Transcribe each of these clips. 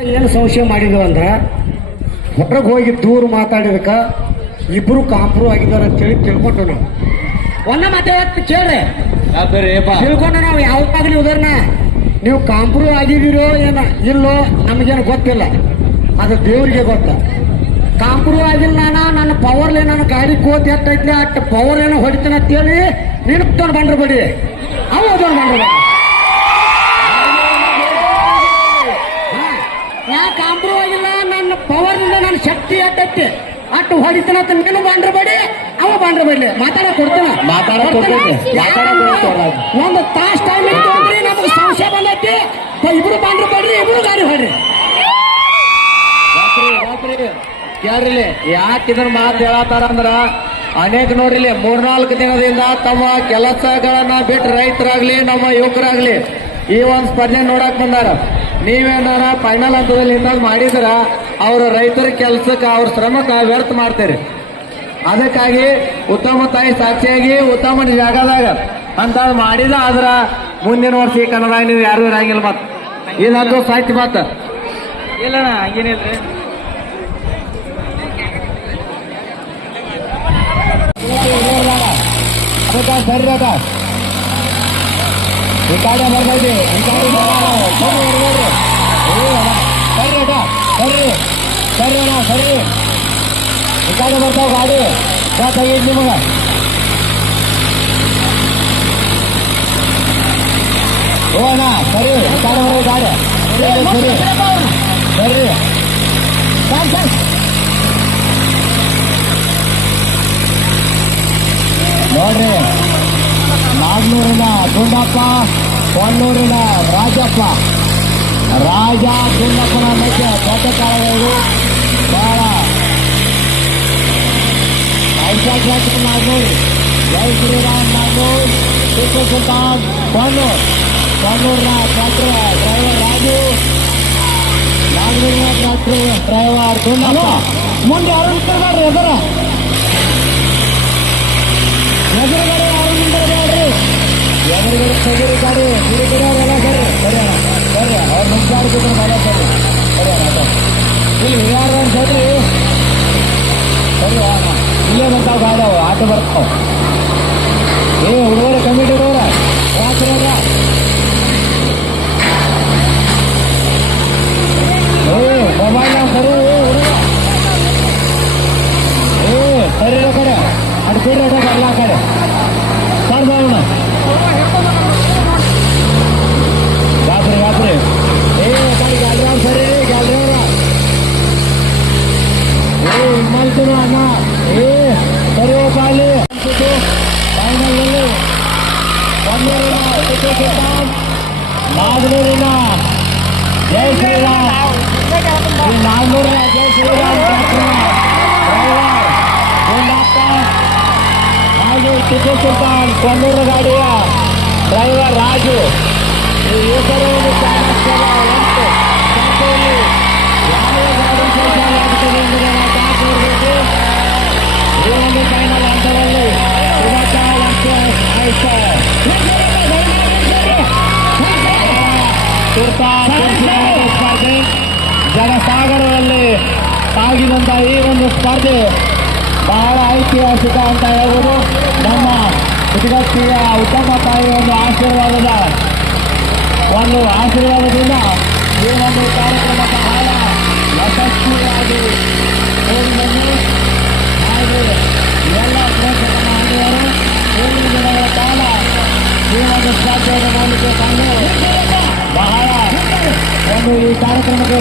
ಏನು ಸಂಶಯ ಮಾಡಿದ್ವು ಅಂದ್ರೆ ಹೊರಗೆ ಹೋಗಿ ದೂರ ಮಾತಾಡಿದಕ್ಕೆ ಇಬ್ರು ಕಾಂಪ್ರೂ ಆಗಿದ್ದಾರೆ ಅಂತೇಳಿ ತಿಳ್ಕೊಂಡು ನಾವು ಒಂದ ಮಾತಾಡತ್ ಕೇಳ್ರಿ ತಿಳ್ಕೊಂಡು ನಾವು ಯಾವತ್ತಾಗಲಿ ಉದಾಹರಣೆ ನೀವು ಕಾಂಪ್ರೂ ಆಗಿದ್ದೀರೋ ಏನ ಇಲ್ಲೋ ನಮಗೇನು ಗೊತ್ತಿಲ್ಲ, ಅದು ದೇವ್ರಿಗೆ ಗೊತ್ತ. ಕಾಂಪ್ರೂ ಆಗಿಲ್ಲ ನನ್ನ ಪವರ್ಲಿ ನನ್ನ ಗಾಡಿ ಕೋತ್ ಎಟ್ಟೈತಿ ಅಷ್ಟು ಪವರ್ ಏನೋ ಹೊಡಿತಾನ ಅಂತೇಳಿ ನೀನು ತೊಗೊಂಡು ಬಂಡ್ರ ಬಡಿ ಅವ ತೊಗೊಂಡು ಬಂಡ್ರ ಬಡಿ. ನಾ ಕಾಂಪ್ರೂ ಆಗಿಲ್ಲ, ನನ್ನ ಪವರ್ನಿಂದ ನನ್ನ ಶಕ್ತಿ ಎಟ್ಟೈತಿ ಅಷ್ಟು ಹೊಡಿತಾನ ನೀನು ಬಂಡ್ರ ಬಡಿ ಅವ ಬಂಡ್ರ ಬಡ್ಲಿ ಮಾತಾಡಕ್ ಕೊಡ್ತಾನ. ಒಂದು ತಾಸ್ ಟೈಮ್ ಇಟ್ಟು ನಮಗೆ ಸಂಶಯ ಬಂದೈತಿ, ಇಬ್ರು ಬಂಡ್ರ ಬಡ್ರಿ ಇಬ್ರು ಗಾಡಿ ಹೊಡ್ರಿ. ಕೇಳ್ರಿಲಿ ಯಾಕೆ ಇದನ್ನ ಮಾತು ಹೇಳತ್ತಾರ ಅಂದ್ರ ಅನೇಕ ನೋಡ್ರಿಲಿ 3-4 ದಿನದಿಂದ ತಮ್ಮ ಕೆಲಸಗಳನ್ನ ಬಿಟ್ಟು ರೈತರಾಗ್ಲಿ ನಮ್ಮ ಯುವಕರಾಗ್ಲಿ ಈ ಒಂದು ಸ್ಪರ್ಧೆ ನೋಡಕ್ ಬಂದಾರ. ನೀವೇನಾರ ಫೈನಲ್ ಹಂತದಲ್ಲಿ ಹಿಂದಾಗ ಮಾಡಿದ್ರ ಅವ್ರ ರೈತರ ಕೆಲ್ಸಕ್ಕೆ ಅವ್ರ ಶ್ರಮಕ್ಕೆ ವ್ಯರ್ಥ ಮಾಡ್ತೀರಿ. ಅದಕ್ಕಾಗಿ ಉತ್ತಮ ತಾಯಿ ಸಾಕ್ಷಿಯಾಗಿ ಉತ್ತಮ ಜಾಗದಾಗ ಅಂತ ಮಾಡಿದ ಆದ್ರ ಮುಂದಿನ ವರ್ಷ ಈ ಕನ್ನಡ ನೀವು ಯಾರು ಇರಂಗಿಲ್ಲ. ಮತ್ ಇದಂತೂ ಸಾಹಿತ್ಯ ಮತ್ ಇಲ್ಲಣ್ಣ ಹಂಗೇನಿಲ್ರಿ. ಸರಿ ಅದ ಈ ಕಾಡ ಬರ್ತೈತಿ ಸರಿ ಅದ ಸರಿ ಅಣ್ಣ ಸರಿ ಈ ಕಾಡ ಬರ್ತಾವ ಗಾಡಿ ತೆಗೀದ್ ನಿಮಗ. ಓ ಅಣ್ಣ ಸರಿ ಈ ಕಾಡ ಬರೋ ಗಾಡಿ ಸರಿ ಸರಿ ನೋಡ್ರಿ, ನಾಗ್ನೂರಿನ ಗುಂಡಪ್ಪ, ಕೊಲ್ಲೂರಿನ ರಾಜಪ್ಪ, ರಾಜ ಗುಂಡಪ್ಪನ ಮಧ್ಯೆ ದೊಡ್ಡ ಕಾಲಗಳು ಬಹಳ ಐಷಾಕ್ಷ ನಾಗ್ನೂರ್, ಜೈ ಶ್ರೀರಾಮ್ ನಾಗ್ನೂರ್, ಟಿಪ್ಪು ಸುಲ್ತಾನ್ ಕೊಲ್ಲೂರ್, ಕೊಲ್ಲೂರಿನ ಟ್ರಾಕ್ಟರ್ ಡ್ರೈವರ್ ರಾಜು, ನಾಗ್ನೂರಿನ ಟ್ರಾಕ್ಟರ್ ಡ್ರೈವರ್ ಗುಂಡಪ್ಪ. ಮುಂದೆ ಯಾರು ನಿಂತಿರ್ಬೇಡ್ರಿ ಎದುರ ಎದುರುಗಡೆ ಯಾರು ನಿಂತಿರ್ಬೇಡ್ರಿ, ಎದುರುಗಡೆ ತೆಗೀರಿ ಗಾಡಿ ಹಿರಿಗಿರೋರೆಲ್ಲ ಸರಿ ಸರಿ ಸರಿ ಅವ್ರು ನುಗ್ಗಾಡ್ತಿದ್ರು ಮನೆ ಸರಿ ಸರಿ ಅಣ್ಣ ಇಲ್ಲಿ ಯಾರು ಸರಿ ಸರಿ ಅಣ್ಣ ಇಲ್ಲೇ ಬರ್ತಾವ ಗಾಡಿ ಅವು ಆಟೋ ಬರ್ತಾವ. ಹುಡುಗರ ಕಮಿಟಿ ಹುಡುಗರ ರಾತ್ರಿ ಮೊಬೈಲ್ ಸರಿ ಹುಡುಗ ಸರಿ ಕಡೆ ಅದು ಬಿಡ್ರಿ ಎಲ್ಲ ಕಡೆ ಸಾರ್ಬೋಣ ಗಾತ್ರಿ ಗಾತ್ರಿ ಗ್ಯಾಲ್ರಿ ಸರಿ ಗ್ಯಾಲ್ರಿ ಅವರ ಮಲ್ತನು ಅಣ್ಣ ಸರಿ ಹೋಗಿ ಫೈನಲ್ನಲ್ಲಿ ಕೊಲ್ಲೂರಿನ ಟಿಪ್ಪು ಸುಲ್ತಾನ್, ನಾಗನೂರಿನ ಜೈ ಶ್ರೀರಾಮ್, ನಾಗನೂರಿನ ಜೈ ಶ್ರೀರಾಮ್ ಡ್ರೈವರ್ ಗುಂಡಪ್ಪ ಹಾಗೂ ಟಿಪ್ಪು ಸುಲ್ತಾನ್ ಕೊಲ್ಲೂರು ಗಾಡಿಯ ಡ್ರೈವರ್ ರಾಜು. ಈ ಹೆಸರು ಚಾಣಕ್ಯರ ಎಂಟು ಶಾಖೆಯಲ್ಲಿ ಯಾವ ಗಾಡಿ ಸಂಚಾರ ಆಗ್ತದೆ ಎಂಬುದನ್ನು ಕಾಪಾಡಬೇಕು. ಈ ಒಂದು ಫೈನಲ್ ಹಂತದಲ್ಲಿ ಸ್ಪರ್ಧೆ ಜನಸಾಗರದಲ್ಲಿ ಸಾಗಿದಂತ ಈ ಒಂದು ಸ್ಪರ್ಧೆ ಬಹಳ ಐತಿಹಾಸಿಕ ಅಂತ ಹೇಳ್ಬೋದು. ನಮ್ಮ ಜಗತ್ತಿಯ ಉತ್ತಮ ತಾಯಿಯ ಒಂದು ಆಶೀರ್ವಾದದಿಂದ ಈ ಒಂದು ಕಾರ್ಯಕ್ರಮ ಬಹಳ ಯಶಸ್ವಿಯಾಗಿ ಹೋಗಿದ್ದನ್ನು ಹಾಗೂ ಎಲ್ಲ ಪ್ರೇಕ್ಷಕ ಮಹಿಳೆಯರು 7 ದಿನಗಳ ಕಾಲ ಈ ಒಂದು ಸ್ಪರ್ಧೆಯನ್ನು ನೋಡಲಿಕ್ಕೆ ತಂದು ಬಹಳ ಒಂದು ಈ ಕಾರ್ಯಕ್ರಮಕ್ಕೆ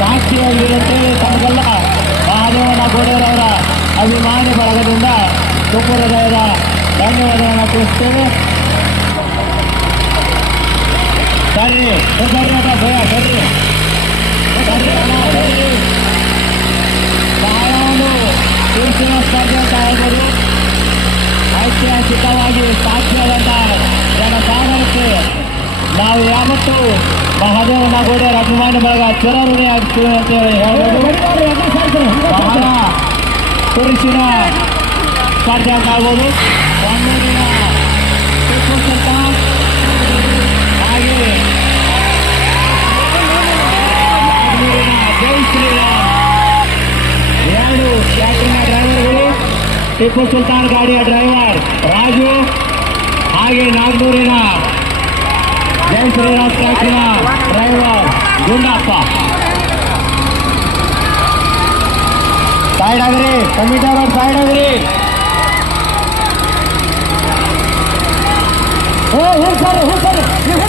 ಸಾಕ್ಷಿಯಾಗಿರುವಂತೆ ತಮಗೆಲ್ಲ ಮಹಾದೇವನ ಗೋಡೆಯವರ ಅಭಿಮಾನಿ ಬಳಗದಿಂದ ತುಂಬ ಹೃದಯದ ಧನ್ಯವಾದಗಳನ್ನು ತಿಳಿಸ್ತೇವೆ. ಸರಿ ಸರಿ ಭಯ ಸರಿ ಸರಿ ಬಹಳ ಒಂದು ತಿಳಿಸಿನ ಸ್ಪರ್ಧೆ ಅಂತ ಹೇಳ್ಬೋದು. ಐತಿಹಾಸಿಕವಾಗಿ ಸಾಕ್ಷಿಯಾದಂಥ ಜನಸಾಗರಕ್ಕೆ ನಾವು ಯಾವತ್ತೂ ಮಹಾದೇವನ ಗೋಡೆಯವರ ಅಭಿಮಾನಿ ಬಳಗ ಚಿರಋಣಿ ಆಗ್ತೀವಿ ಅಂತ ಹೇಳ್ಬೋದು. ಬಹಳ ತುರುಸಿನ ಸ್ಪರ್ಧೆ ಅಂತ ಆಗ್ಬೋದು. ಕೊಲ್ಲೂರಿನ ಟಿಪ್ಪು ಸುಲ್ತಾನ್ ಹಾಗೆ ಟಿಪ್ಪು ಸುಲ್ತಾನ್ ಗಾಡಿಯ ಡ್ರೈವರ್ ರಾಜು, ಹಾಗೆ ನಾಗನೂರಿನ ಜೈ ಶ್ರೀರಾಮ್ ಟ್ರ್ಯಾಕ್ನ ಡ್ರೈವರ್ ಗುಂಡಪ್ಪ. ಸೈಡ್ ಆಗ್ರಿ, ಕಮಿಟಿ ಅವರು ಸೈಡ್ ಆಗ್ರಿ. ಹ್ಞೂ ಸರ್, ಹ್ಞೂ ಸರ್, ನೀವು